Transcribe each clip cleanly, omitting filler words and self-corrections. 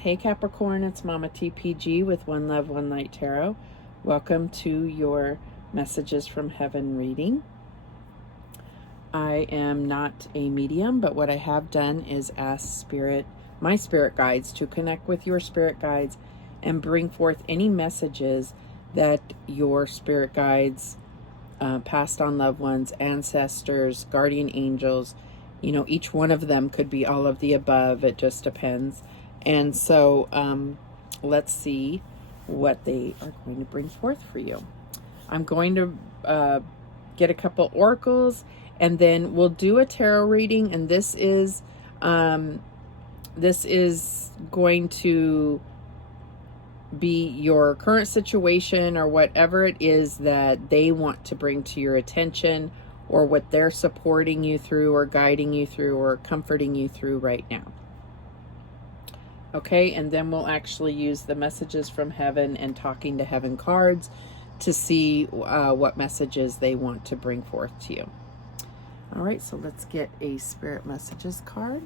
Hey Capricorn, it's Mama TPG with One Love, One Light Tarot. Welcome to your Messages from Heaven reading. I am not a medium, but what I have done is ask my spirit guides to connect with your spirit guides and bring forth any messages that your spirit guides, passed on loved ones, ancestors, guardian angels, each one of them could be all of the above. It just depends. And so let's see what they are going to bring forth for you. I'm going to get a couple oracles, and then we'll do a tarot reading. And this is going to be your current situation or whatever it is that they want to bring to your attention, or what they're supporting you through or guiding you through or comforting you through right now. Okay, and then we'll actually use the Messages from Heaven and Talking to Heaven cards to see what messages they want to bring forth to you. All right, so let's get a Spirit Messages card.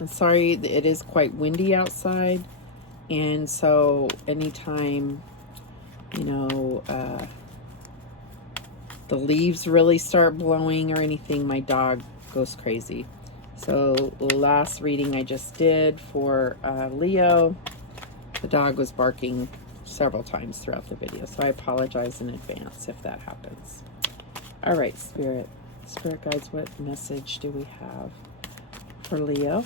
I'm sorry, it is quite windy outside, and so anytime, the leaves really start blowing or anything, my dog goes crazy. So last reading I just did for Leo, the dog was barking several times throughout the video, so I apologize in advance if that happens. All right, Spirit guides, what message do we have for Leo?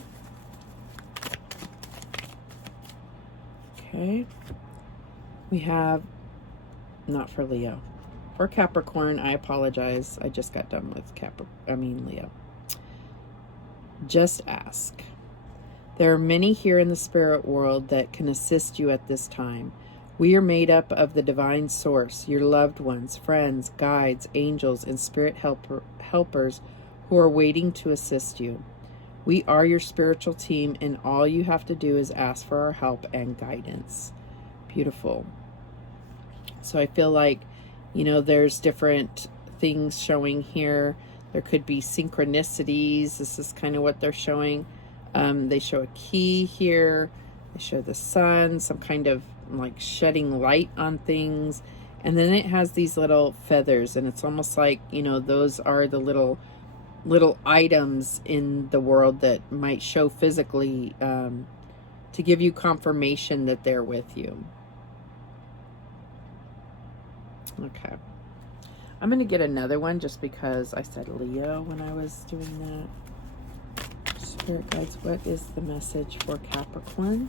Okay, we have, not for Leo, for Capricorn. I apologize, I just got done with Leo. Just ask. There are many here in the spirit world that can assist you at this time. We are made up of the divine source, your loved ones, friends, guides, angels, and spirit helpers who are waiting to assist you. We are your spiritual team, and all you have to do is ask for our help and guidance. Beautiful. So I feel like, there's different things showing here. There could be synchronicities. This is kind of what they're showing. They show a key here. They show the sun, some kind of like shedding light on things. And then it has these little feathers, and it's almost like, those are the little items in the world that might show physically to give you confirmation that they're with you. Okay. I'm going to get another one just because I said Leo when I was doing that. Spirit guides, what is the message for Capricorn?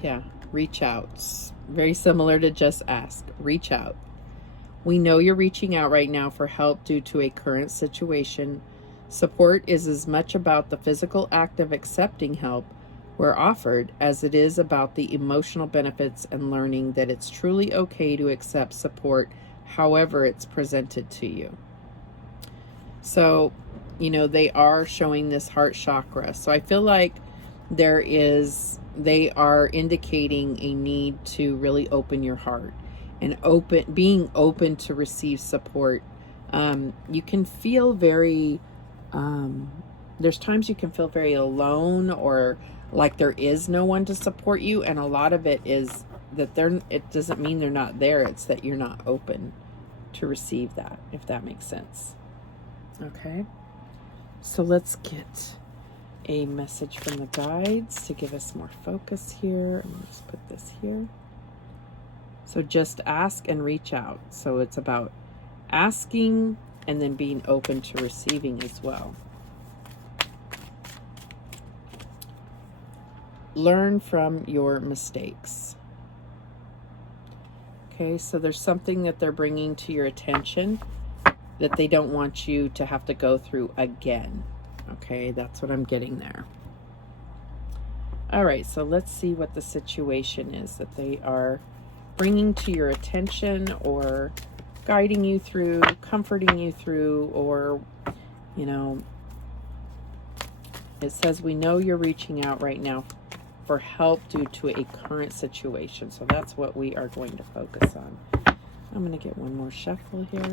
Yeah, reach out. Very similar to just ask. Reach out. We know you're reaching out right now for help due to a current situation. Support is as much about the physical act of accepting help we're offered as it is about the emotional benefits and learning that it's truly okay to accept support however it's presented to you. So, they are showing this heart chakra. So I feel like they are indicating a need to really open your heart and being open to receive support. You can feel there's times you can feel very alone, or like there is no one to support you, and a lot of it is that it doesn't mean they're not there, it's that you're not open to receive that, if that makes sense. Okay, so let's get a message from the guides to give us more focus here. I'm going to just put this here. So just ask and reach out. So it's about asking and then being open to receiving as well. Learn from your mistakes. Okay, so there's something that they're bringing to your attention that they don't want you to have to go through again. Okay, that's what I'm getting there. All right, so let's see what the situation is that they are bringing to your attention, or guiding you through, comforting you through, or, it says, we know you're reaching out right now for help due to a current situation. So that's what we are going to focus on. I'm going to get one more shuffle here.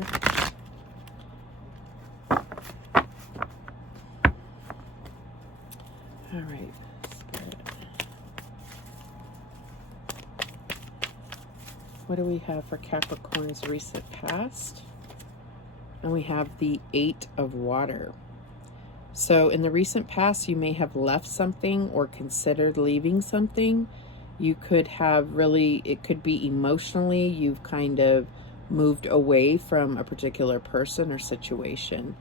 What do we have for Capricorn's recent past? And we have the 8 of Water. So in the recent past, you may have left something or considered leaving something. You could have really, it could be emotionally, you've kind of moved away from a particular person or situation.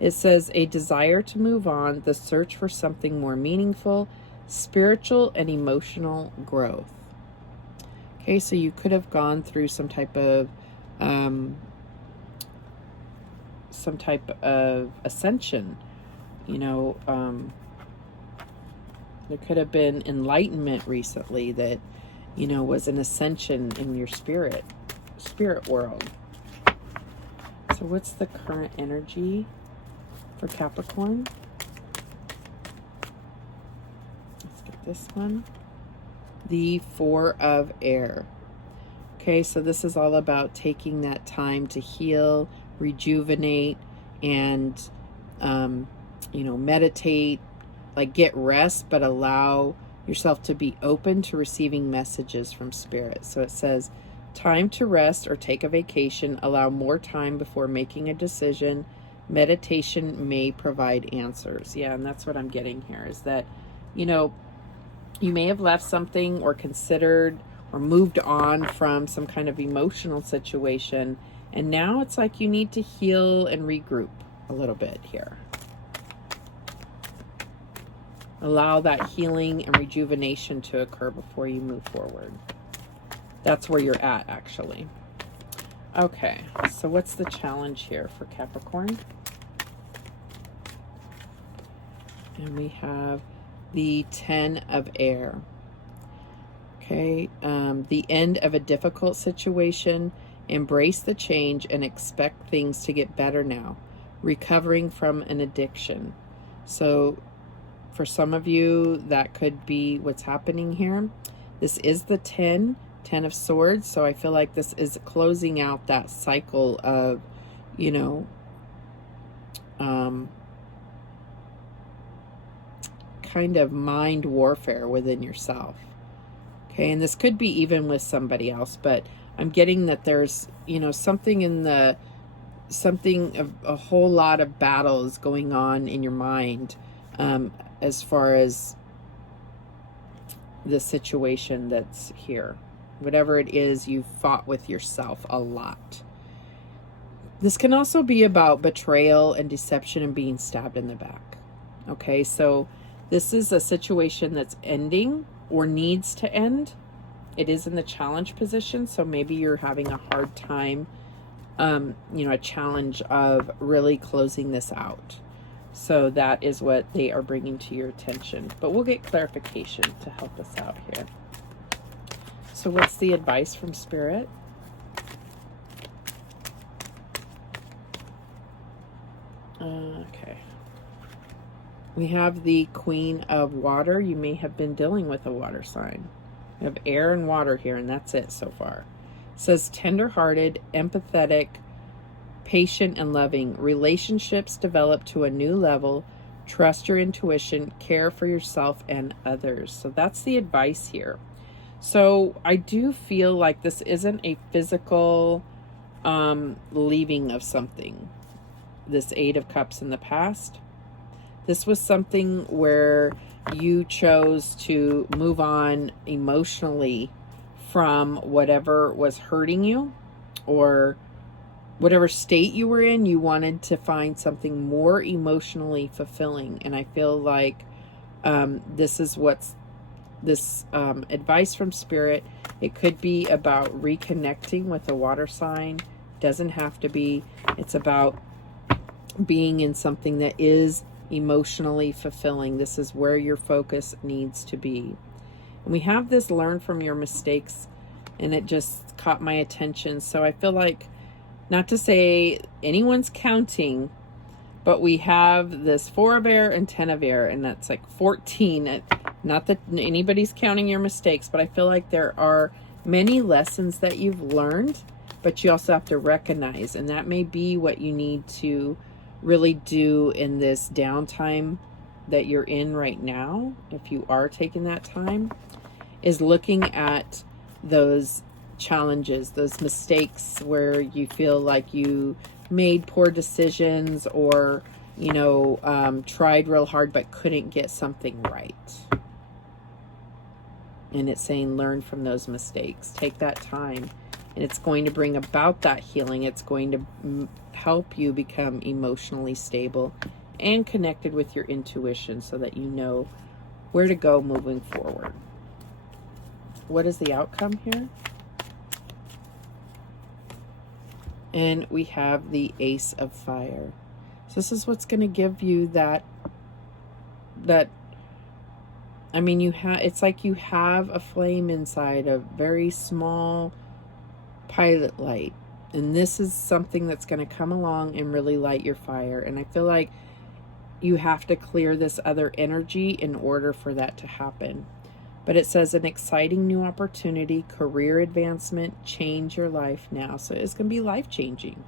It says a desire to move on, the search for something more meaningful, spiritual and emotional growth. Okay, so you could have gone through some type of ascension. You know, there could have been enlightenment recently that, you know, was an ascension in your spirit world. So what's the current energy for Capricorn? Let's get this one. The 4 of Air. Okay, so this is all about taking that time to heal, rejuvenate, and you know, meditate, like get rest, but allow yourself to be open to receiving messages from spirit. So it says time to rest or take a vacation, allow more time before making a decision. Meditation may provide answers. Yeah, and that's what I'm getting here, is that, you know, you may have left something or considered or moved on from some kind of emotional situation, and now it's like you need to heal and regroup a little bit here. Allow that healing and rejuvenation to occur before you move forward. That's where you're at, actually. Okay, so what's the challenge here for Capricorn? And we have the 10 of Air. Okay, the end of a difficult situation. Embrace the change and expect things to get better now. Recovering from an addiction. So for some of you, that could be what's happening here. This is the 10 of Swords. So I feel like this is closing out that cycle of, you know, kind of mind warfare within yourself. Okay, and this could be even with somebody else, but I'm getting that there's, you know, a whole lot of battles going on in your mind as far as the situation that's here. Whatever it is, you've fought with yourself a lot. This can also be about betrayal and deception and being stabbed in the back. Okay, so this is a situation that's ending or needs to end. It is in the challenge position, so maybe you're having a hard time, you know, a challenge of really closing this out. So that is what they are bringing to your attention. But we'll get clarification to help us out here. So what's the advice from Spirit? Okay. We have the Queen of Water. You may have been dealing with a water sign. We have air and water here, and that's it so far. It says tender-hearted, empathetic, patient, and loving. Relationships develop to a new level. Trust your intuition. Care for yourself and others. So that's the advice here. So I do feel like this isn't a physical leaving of something. This 8 of Cups in the past. This was something where you chose to move on emotionally from whatever was hurting you, or whatever state you were in. You wanted to find something more emotionally fulfilling. And I feel like this is what's this advice from Spirit. It could be about reconnecting with a water sign. Doesn't have to be. It's about being in something that is emotionally fulfilling. This is where your focus needs to be. And we have this learn from your mistakes, and it just caught my attention. So I feel like, not to say anyone's counting, but we have this 4 of Air and 10 of Air, and that's like 14. Not that anybody's counting your mistakes, but I feel like there are many lessons that you've learned, but you also have to recognize, and that may be what you need to really do in this downtime that you're in right now. If you are taking that time, is looking at those challenges, those mistakes where you feel like you made poor decisions, or, you know, tried real hard but couldn't get something right. And it's saying learn from those mistakes. Take that time. And it's going to bring about that healing. It's going to help you become emotionally stable and connected with your intuition so that you know where to go moving forward. What is the outcome here? And we have the Ace of Fire. So this is what's going to give you that I mean, it's like you have a flame inside, a very small pilot light. And this is something that's going to come along and really light your fire. And I feel like you have to clear this other energy in order for that to happen. But it says an exciting new opportunity, career advancement, change your life now. So it's going to be life-changing.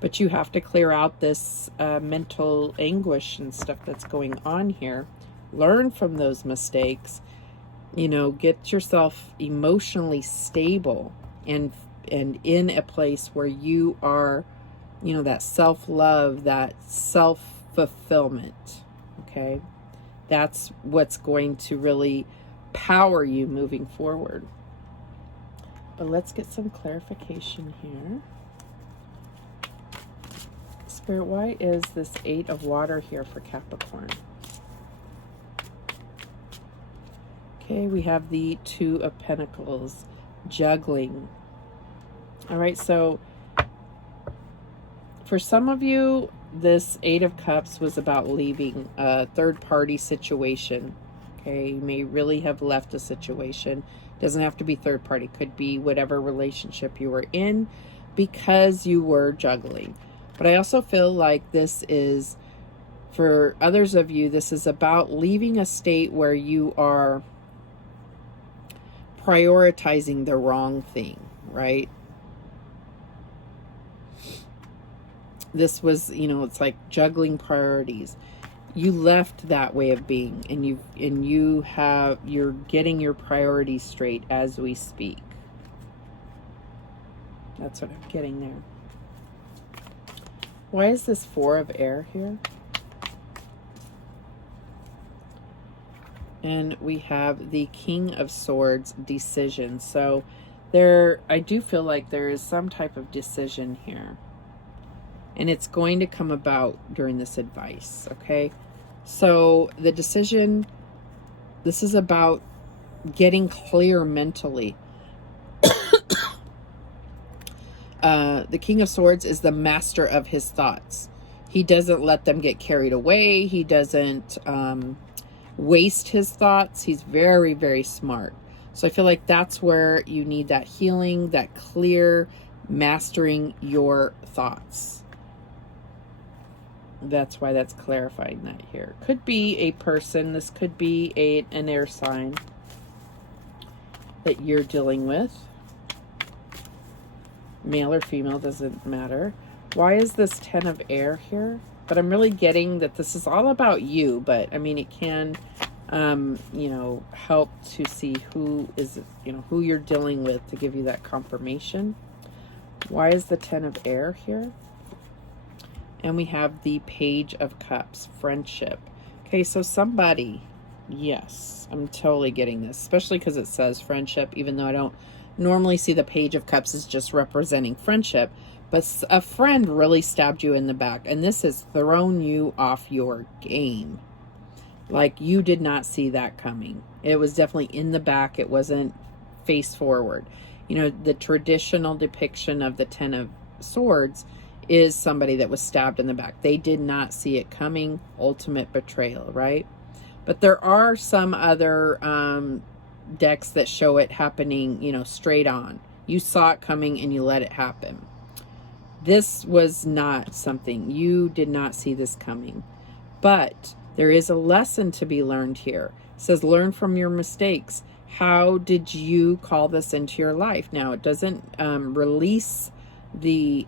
But you have to clear out this mental anguish and stuff that's going on here. Learn from those mistakes. You know, get yourself emotionally stable and in a place where you are, you know, that self-love, that self-fulfillment. Okay? That's what's going to really power you moving forward. But let's get some clarification here. Spirit, why is this 8 of water here for Capricorn? Okay, we have the 2 of Pentacles, juggling. All right, so for some of you, this 8 of Cups was about leaving a third-party situation. Okay, you may really have left a situation. Doesn't have to be third-party. Could be whatever relationship you were in because you were juggling. But I also feel like this is, for others of you, this is about leaving a state where you are prioritizing the wrong thing, right? This was, you know, it's like juggling priorities. You left that way of being, and you're getting your priorities straight as we speak. That's what I'm getting there. Why is this 4 of air here? And we have the King of Swords, decision. So I do feel like there is some type of decision here. And it's going to come about during this advice, okay? So the decision, this is about getting clear mentally. The King of Swords is the master of his thoughts. He doesn't let them get carried away. He doesn't waste his thoughts. He's very, very smart. So I feel like that's where you need that healing, that clear mastering your thoughts. That's why that's clarifying that here. Could be a person. This could be an air sign that you're dealing with. Male or female, doesn't matter. Why is this 10 of air here? But I'm really getting that this is all about you. But I mean, it can, you know, help to see who is, you know, who you're dealing with to give you that confirmation. Why is the 10 of air here? And we have the Page of Cups, friendship. Okay, so somebody, yes, I'm totally getting this, especially because it says friendship, even though I don't normally see the Page of Cups as just representing friendship. But a friend really stabbed you in the back, and this has thrown you off your game. Like you did not see that coming. It was definitely in the back. It wasn't face forward. You know, the traditional depiction of the 10 of Swords is somebody that was stabbed in the back. They did not see it coming. Ultimate betrayal, right? But there are some other decks that show it happening, you know, straight on. You saw it coming and you let it happen. This was not something. You did not see this coming. But there is a lesson to be learned here. It says, learn from your mistakes. How did you call this into your life? Now, it doesn't release the...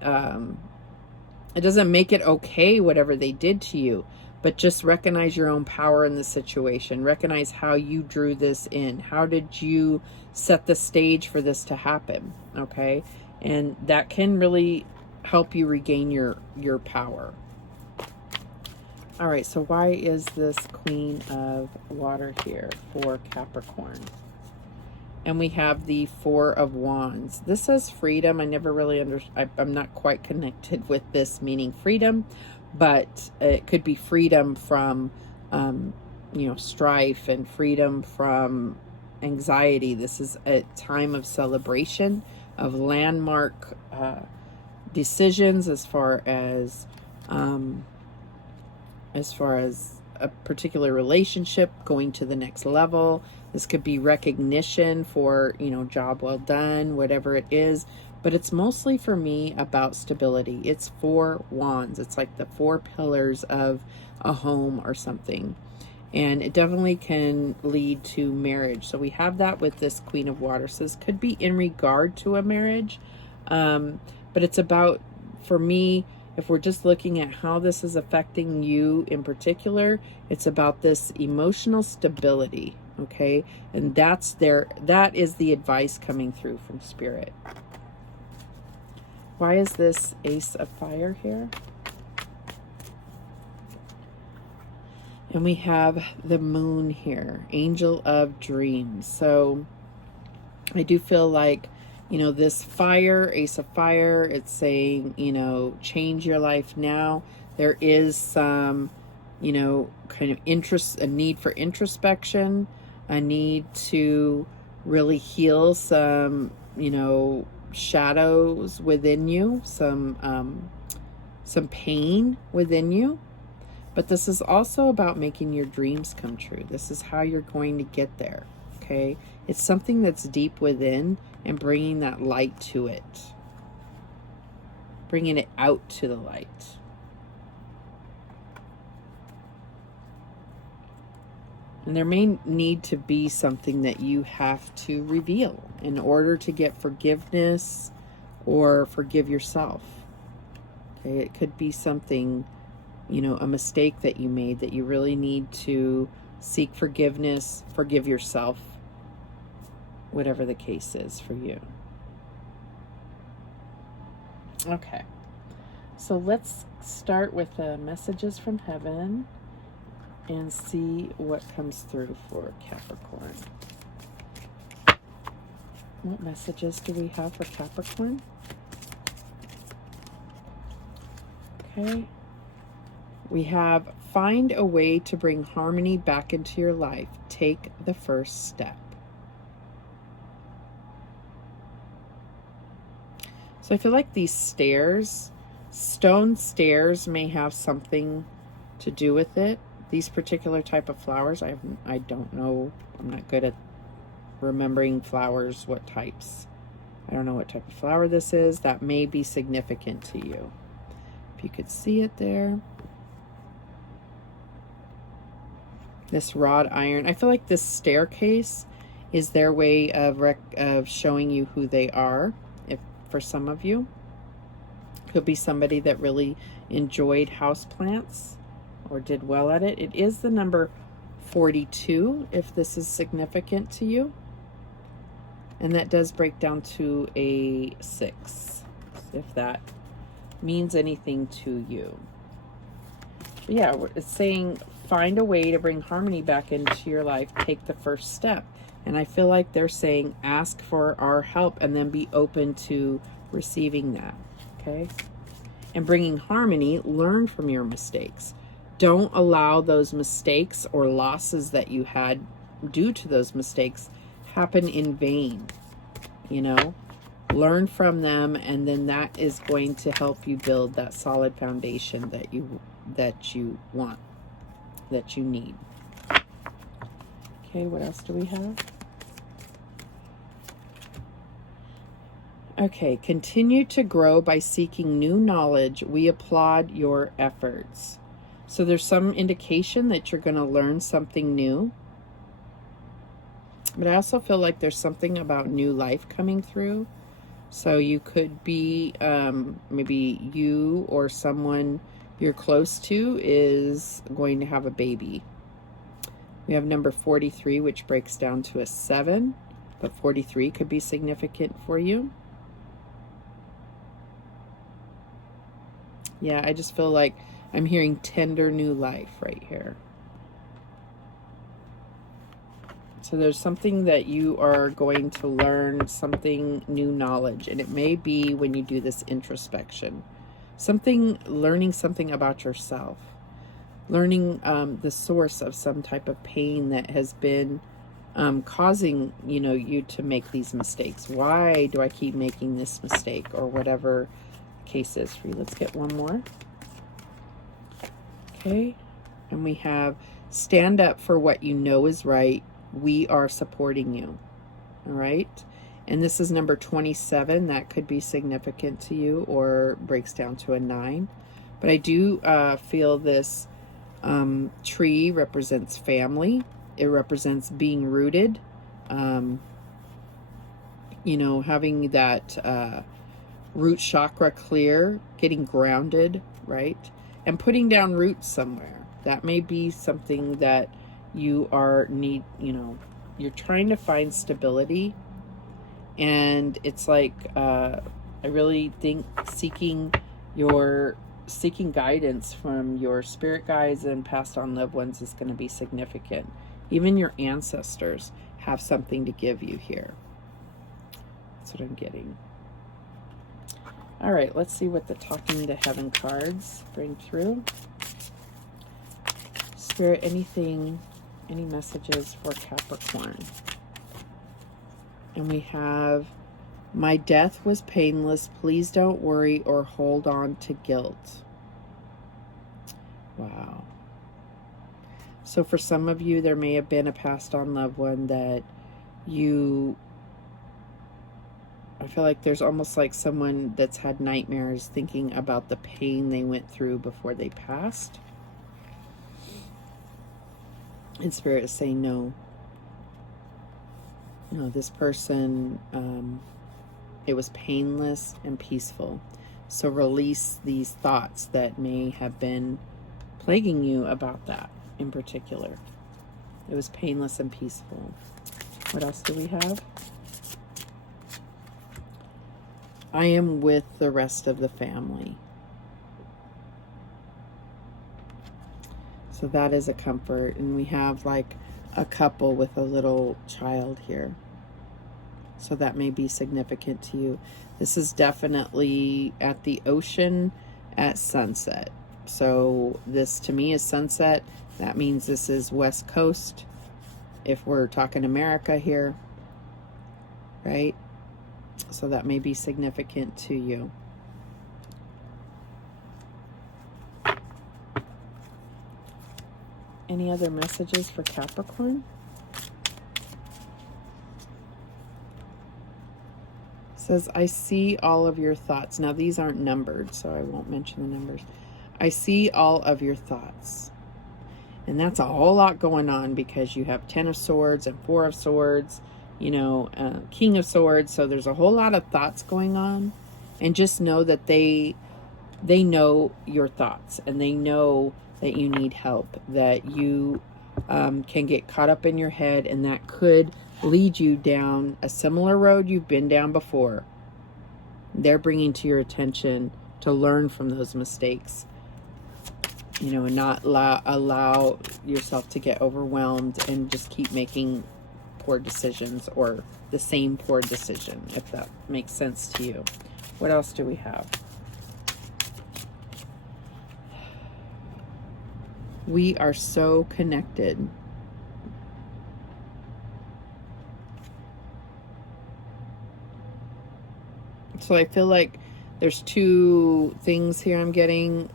it doesn't make it okay, whatever they did to you. but just recognize your own power in the situation. Recognize how you drew this in. How did you set the stage for this to happen? Okay? And that can really help you regain your power. All right, so why is this Queen of Water here for Capricorn? And we have the Four of Wands. This says freedom. I never really I'm not quite connected with this meaning freedom, but it could be freedom from, you know, strife, and freedom from anxiety. This is a time of celebration, of landmark decisions as far as a particular relationship going to the next level. This could be recognition for, you know, job well done, whatever it is. But it's mostly for me about stability. It's 4 wands. It's like the 4 pillars of a home or something. And it definitely can lead to marriage. So we have that with this Queen of Water. So this could be in regard to a marriage. But it's about, for me, if we're just looking at how this is affecting you in particular, it's about this emotional stability, okay? And that is the advice coming through from Spirit. Why is this Ace of Fire here? And we have the Moon here, Angel of Dreams. So I do feel like, you know, this fire, Ace of Fire, it's saying, you know, change your life now. There is some, you know, kind of a need for introspection, a need to really heal some, you know, shadows within you, some pain within you. But this is also about making your dreams come true. This is how you're going to get there, okay? It's something that's deep within, and bringing that light to it. Bringing it out to the light. And there may need to be something that you have to reveal in order to get forgiveness or forgive yourself. Okay, it could be something, you know, a mistake that you made that you really need to seek forgiveness, forgive yourself, whatever the case is for you. Okay, so let's start with the messages from heaven and see what comes through for Capricorn. What messages do we have for Capricorn? Okay. We have, find a way to bring harmony back into your life. Take the first step. So I feel like these stairs, stone stairs, may have something to do with it. These particular type of flowers, I don't know. I'm not good at remembering flowers, what types. I don't know what type of flower this is. That may be significant to you. If you could see it there. This wrought iron. I feel like this staircase is their way of showing you who they are. If for some of you, could be somebody that really enjoyed houseplants or did well at it. It is the number 42, if this is significant to you. And that does break down to a 6, if that means anything to you. But yeah, it's saying find a way to bring harmony back into your life. Take the first step. And I feel like they're saying ask for our help and then be open to receiving that. Okay? And bringing harmony, learn from your mistakes. Don't allow those mistakes or losses that you had due to those mistakes happen in vain. You know, learn from them, and then that is going to help you build that solid foundation that you want, that you need. Okay, what else do we have? Okay, continue to grow by seeking new knowledge. We applaud your efforts. So there's some indication that you're going to learn something new. But I also feel like there's something about new life coming through. So you could be, maybe you or someone you're close to is going to have a baby. We have number 43, which breaks down to a 7, but 43 could be significant for you. Yeah, I just feel like I'm hearing tender new life right here. So there's something that you are going to learn, something new knowledge, and it may be when you do this introspection. Learning something about yourself. Learning the source of some type of pain that has been causing, you to make these mistakes. Why do I keep making this mistake, or whatever the case is for you? Let's get one more. Okay, and we have stand up for what you know is right. We are supporting you. All right, and this is number 27. That could be significant to you, or breaks down to a 9. But I do feel this tree represents family. It represents being rooted, having that root chakra clear, getting grounded, right? And putting down roots somewhere. That may be something that you you're trying to find stability. And it's like, I really think seeking guidance from your spirit guides and passed on loved ones is going to be significant. Even your ancestors have something to give you here. That's what I'm getting. All right, let's see what the Talking to Heaven cards bring through. Spirit, any messages for Capricorn? And we have, my death was painless. Please don't worry or hold on to guilt. Wow. So for some of you, there may have been a passed on loved one that I feel like there's almost like someone that's had nightmares thinking about the pain they went through before they passed. And Spirit is saying no. No, this person, it was painless and peaceful. So release these thoughts that may have been plaguing you about that in particular. It was painless and peaceful. What else do we have? I am with the rest of the family. So that is a comfort. And we have like a couple with a little child here. So that may be significant to you. This is definitely at the ocean at sunset. So this to me is sunset. That means this is West Coast. If we're talking America here, right? So that may be significant to you. Any other messages for Capricorn? It says, I see all of your thoughts. Now these aren't numbered, so I won't mention the numbers. I see all of your thoughts. And that's a whole lot going on because you have 10 of Swords and 4 of Swords, King of Swords. So there's a whole lot of thoughts going on. And just know that they know your thoughts, and they know that you need help, that you can get caught up in your head, and that could lead you down a similar road you've been down before. They're bringing to your attention to learn from those mistakes, and not allow yourself to get overwhelmed and just keep making poor decisions, or the same poor decision, if that makes sense to you. What else do we have? We are so connected. So I feel like there's 2 things here I'm getting.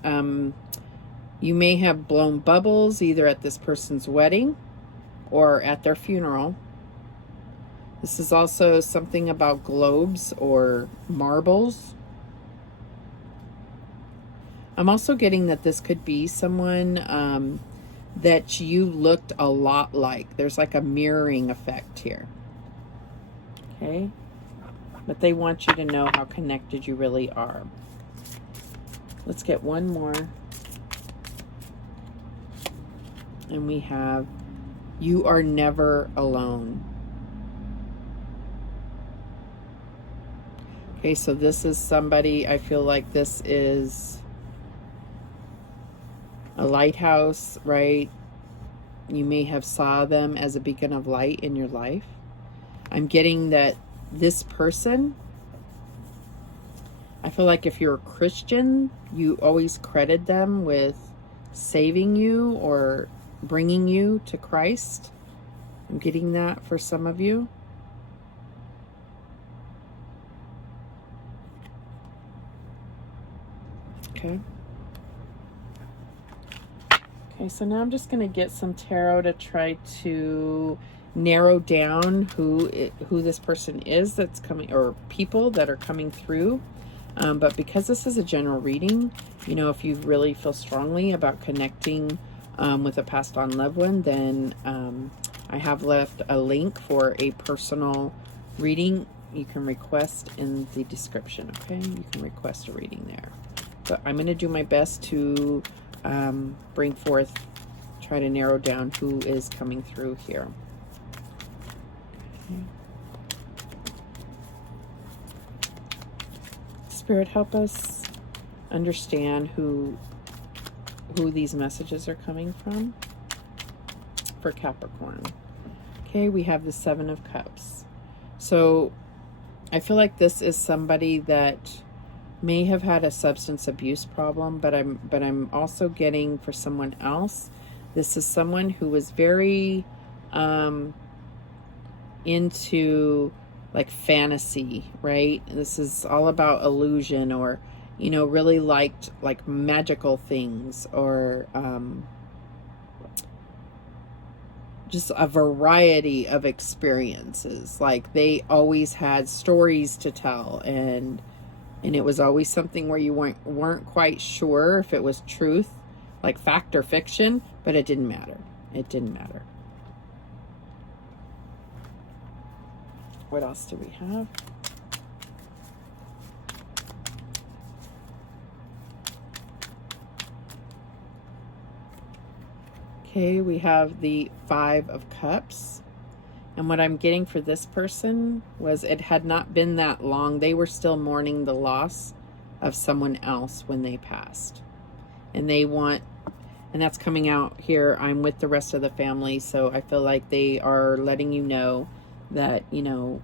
You may have blown bubbles either at this person's wedding or at their funeral. This is also something about globes or marbles. I'm also getting that this could be someone that you looked a lot like. There's like a mirroring effect here. Okay? But they want you to know how connected you really are. Let's get one more. And we have, you are never alone. Okay, so this is somebody, I feel like this is a lighthouse, right? You may have saw them as a beacon of light in your life. I'm getting that this person, I feel like if you're a Christian, you always credit them with saving you or bringing you to Christ. I'm getting that for some of you. Okay. Okay, so now I'm just going to get some tarot to try to narrow down who this person is that's coming, or people that are coming through. But because this is a general reading, you know, if you really feel strongly about connecting with a passed on loved one, then I have left a link for a personal reading. You can request in the description, okay? You can request a reading there. But I'm going to do my best to bring forth, try to narrow down who is coming through here. Okay. Spirit, help us understand who these messages are coming from for Capricorn. Okay, we have the Seven of Cups. So I feel like this is somebody that may have had a substance abuse problem, but I'm also getting for someone else, this is someone who was very into like fantasy, right? This is all about illusion, or, you know, really liked like magical things, or just a variety of experiences. Like they always had stories to tell, and it was always something where you weren't quite sure if it was truth, like fact or fiction, but it didn't matter. It didn't matter. What else do we have? Okay, we have the Five of Cups. And what I'm getting for this person was it had not been that long. They were still mourning the loss of someone else when they passed. And they want, and that's coming out here, I'm with the rest of the family. So I feel like they are letting you know that, you know,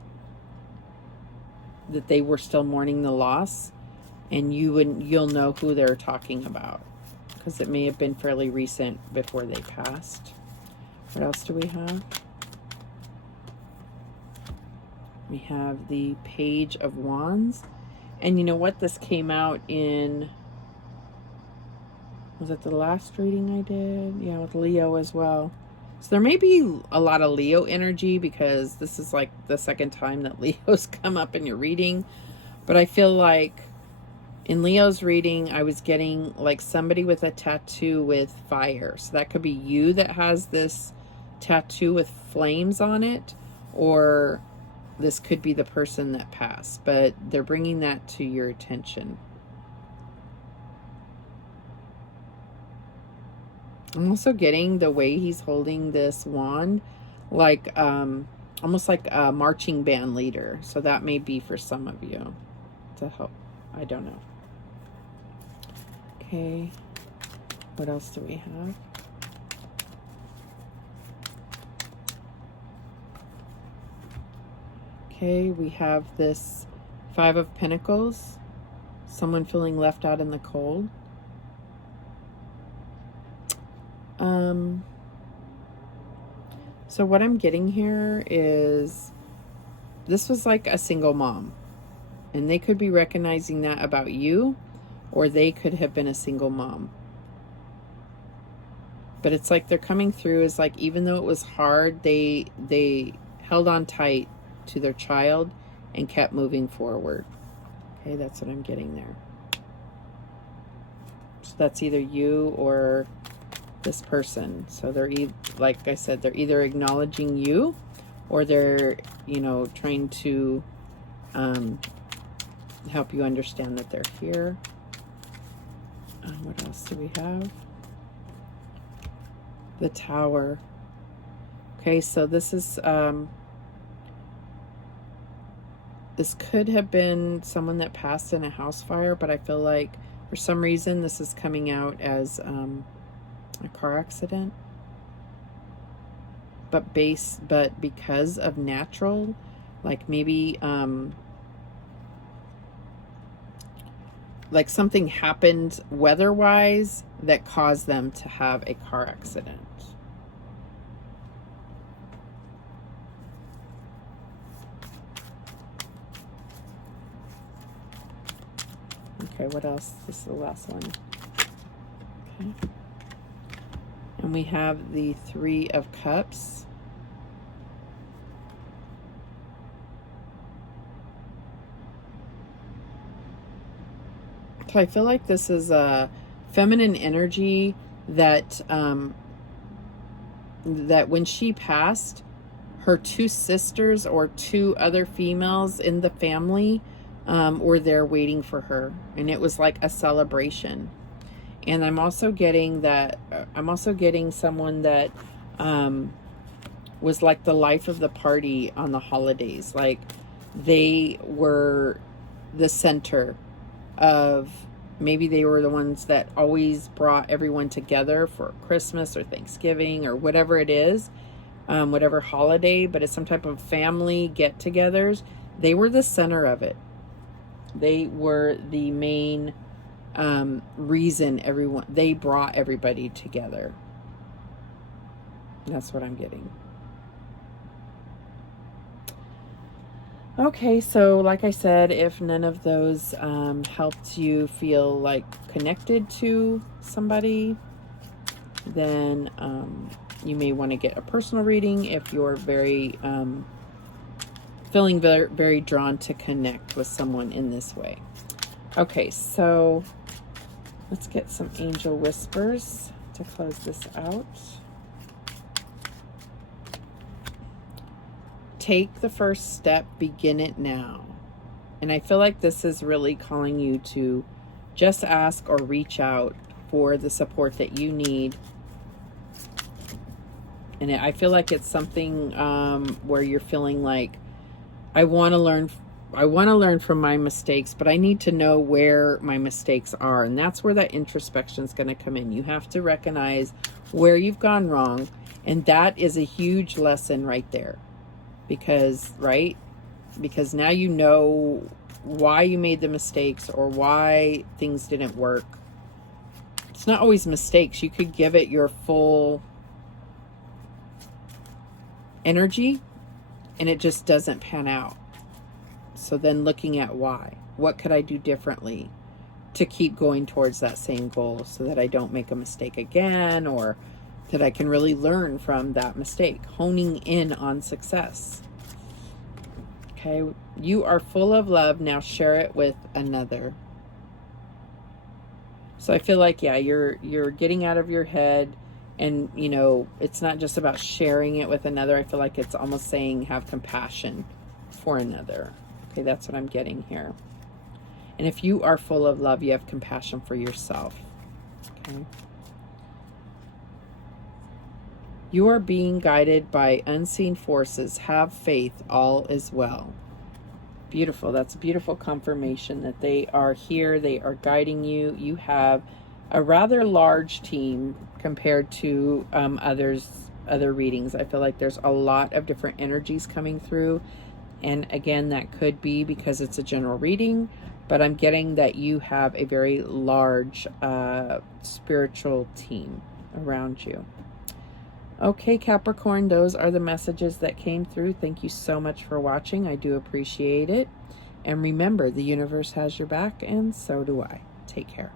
that they were still mourning the loss, and you'll know who they're talking about, because it may have been fairly recent before they passed. What else do we have? We have the Page of Wands. And you know what? This came out in, was it the last reading I did? Yeah, with Leo as well. So there may be a lot of Leo energy, because this is like the second time that Leo's come up in your reading. But I feel like in Leo's reading, I was getting like somebody with a tattoo with fire. So that could be you that has this tattoo with flames on it, or this could be the person that passed, but they're bringing that to your attention. I'm also getting the way he's holding this wand, like almost like a marching band leader. So that may be for some of you to help. I don't know. Okay, what else do we have? Okay, we have this Five of Pentacles. Someone feeling left out in the cold. So what I'm getting here is this was like a single mom, and they could be recognizing that about you, or they could have been a single mom. But it's like they're coming through as like, even though it was hard, they held on tight to their child and kept moving forward. Okay, that's what I'm getting there. So that's either you or this person. So they're like I said, they're either acknowledging you, or they're, you know, trying to help you understand that they're here. What else do we have? The Tower. Okay, so this is, this could have been someone that passed in a house fire, but I feel like for some reason this is coming out as a car accident. But because of natural, like maybe like something happened weather-wise that caused them to have a car accident. Okay, what else? This is the last one. Okay. And we have the Three of Cups. So I feel like this is a feminine energy that that when she passed, her two sisters or two other females in the family were there waiting for her, and it was like a celebration. And I'm also getting someone that was like the life of the party on the holidays. Like they were the center of, maybe they were the ones that always brought everyone together for Christmas or Thanksgiving or whatever it is, whatever holiday, but it's some type of family get-togethers. They were the center of it. They were the main reason they brought everybody together. That's what I'm getting. Okay, so like I said, if none of those helped you feel like connected to somebody, then you may want to get a personal reading if you're very feeling very, very drawn to connect with someone in this way. Okay, so let's get some angel whispers to close this out. Take the first step, begin it now. And I feel like this is really calling you to just ask or reach out for the support that you need. And I feel like it's something where you're feeling like, I want to learn from my mistakes, but I need to know where my mistakes are. And that's where that introspection is going to come in. You have to recognize where you've gone wrong. And that is a huge lesson right there. Because now you know why you made the mistakes or why things didn't work. It's not always mistakes. You could give it your full energy and it just doesn't pan out. So then looking at why. What could I do differently to keep going towards that same goal so that I don't make a mistake again, or that I can really learn from that mistake, honing in on success. Okay, you are full of love. Now share it with another. So I feel like, yeah, you're getting out of your head, and you know, it's not just about sharing it with another. I feel like it's almost saying have compassion for another. Okay, that's what I'm getting here. And if you are full of love, you have compassion for yourself. Okay. You are being guided by unseen forces. Have faith, all is well. Beautiful. That's a beautiful confirmation that they are here. They are guiding you. You have a rather large team compared to other readings. I feel like there's a lot of different energies coming through. And again, that could be because it's a general reading, but I'm getting that you have a very large spiritual team around you. Okay, Capricorn, those are the messages that came through. Thank you so much for watching. I do appreciate it. And remember, the universe has your back, and so do I. Take care.